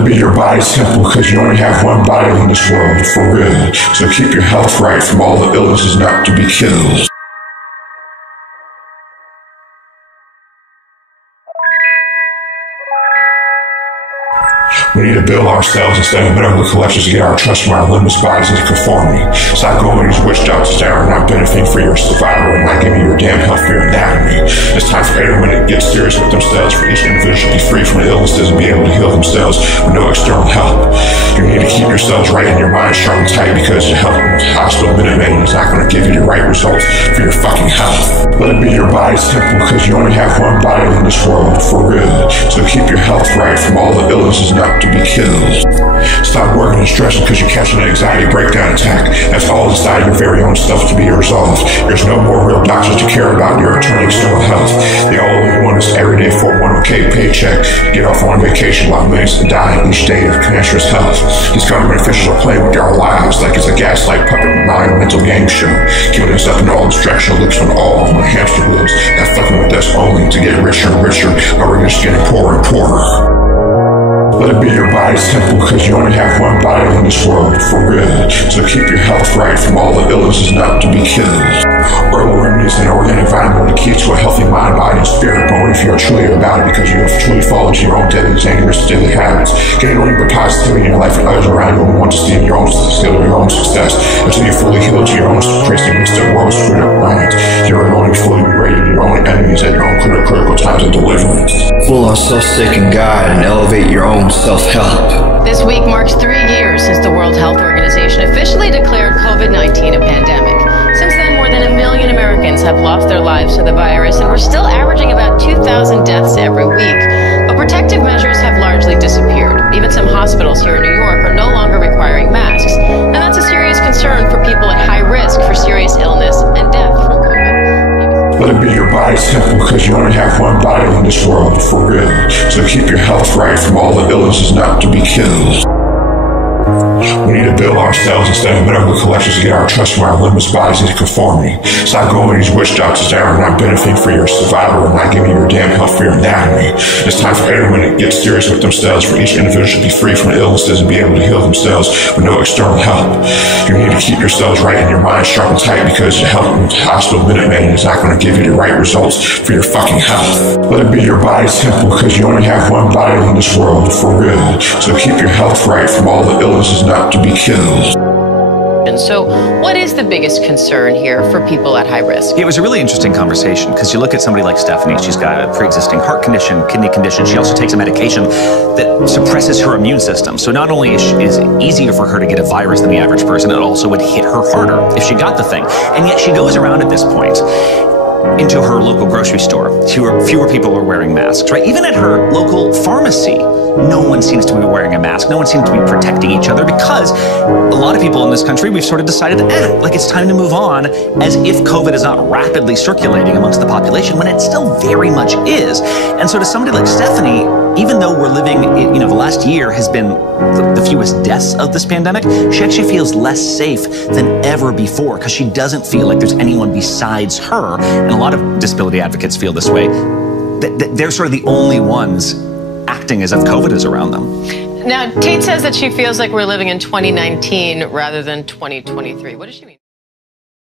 Let it be your body's temple, because you only have one body in this world, for real. So keep your health right from all the illnesses not to be killed. We need to build ourselves instead of medical collectors to get our trust from our limbless bodies into conformity. Stop going with these witch doctors that are not benefiting for your survival and not giving you your damn health for your anatomy. It's time for everyone to get serious with themselves, for each individual to be free from the illnesses and be able to heal themselves with no external help. You need to keep yourselves right and your mind sharp and tight, because your help in the hospital Minuteman is not going to give you the right results for your fucking health. Let it be your body's temple, because you only have one body in this world, for real. So keep your health right from all the illnesses not to be killed. Stop working and stressing because you're catching an anxiety breakdown attack. That's all inside your very own stuff to be resolved. There's no more real doctors to care about your internal external health. They all only want us everyday 401k paycheck to get off on vacation while millions die each day of cancerous health. These government officials are playing with our lives like it's a gaslight puppet monumental game show, keeping us up in all distraction looks on all on the hamster wheels, that fucking with us only to get richer and richer while we're just getting poorer and poorer. Let it be your body's temple, because you only have one body in this world, for real. So keep your health right from all the illnesses not to be killed. Herbal remedies and organic vitamin are the key to a healthy mind, body, and spirit, but only if you are truly about it, because you have truly fallen into your own deadly, dangerous daily habits. Gain only the positivity in your life and others around you only want to see in your own skill, your own success, until you fully heal to your own crazy mystic world screwed up minds. You're only fully rated your own enemies at your own critical times of deliverance. Fool ourselves sick in God and elevate your own self-help. This week marks 3 years since the World Health Organization officially declared COVID-19 a pandemic. Since then, more than 1 million Americans have lost their lives to the virus, and we're still averaging about 2,000 deaths every week. But protective measures have largely disappeared. Even some hospitals here in New York are no longer requiring masks. And that's a serious concern for people at high risk for serious illness and death from COVID. Let it be your body's temple, because you only have one body in this world, for real. So keep your health right from all the illnesses not to be killed. We need to build ourselves instead of medical collectors to get our trust from our limbless bodies into conformity. Stop going with these witch doctors that are not benefiting for your survival and not giving you your damn health for your anatomy. It's time for everyone to get serious with themselves, for each individual to be free from the illnesses and be able to heal themselves with no external help. You need to keep yourselves right and your mind sharp and tight, because your help in the hospital Minuteman is not going to give you the right results for your fucking health. Let it be your body's temple, because you only have one body in this world, for real. So keep your health right from all the illnesses not to be killed. And so what is the biggest concern here for people at high risk? It was a really interesting conversation, because you look at somebody like Stephanie. She's got a pre-existing heart condition, kidney condition. She also takes a medication that suppresses her immune system. So not only is it easier for her to get a virus than the average person, it also would hit her harder if she got the thing. And yet she goes around at this point into her local grocery store. Fewer people are wearing masks, right? Even at her local pharmacy, no one seems to be wearing a mask. No one seems to be protecting each other, because a lot of people in this country, we've sort of decided that, like, it's time to move on, as if COVID is not rapidly circulating amongst the population, when it still very much is. And so to somebody like Stephanie, even though we're living, the last year has been the fewest deaths of this pandemic, she actually feels less safe than ever before, because she doesn't feel like there's anyone besides her. And a lot of disability advocates feel this way. They're sort of the only ones acting as if COVID is around them. Now, Tate says that she feels like we're living in 2019 rather than 2023. What does she mean?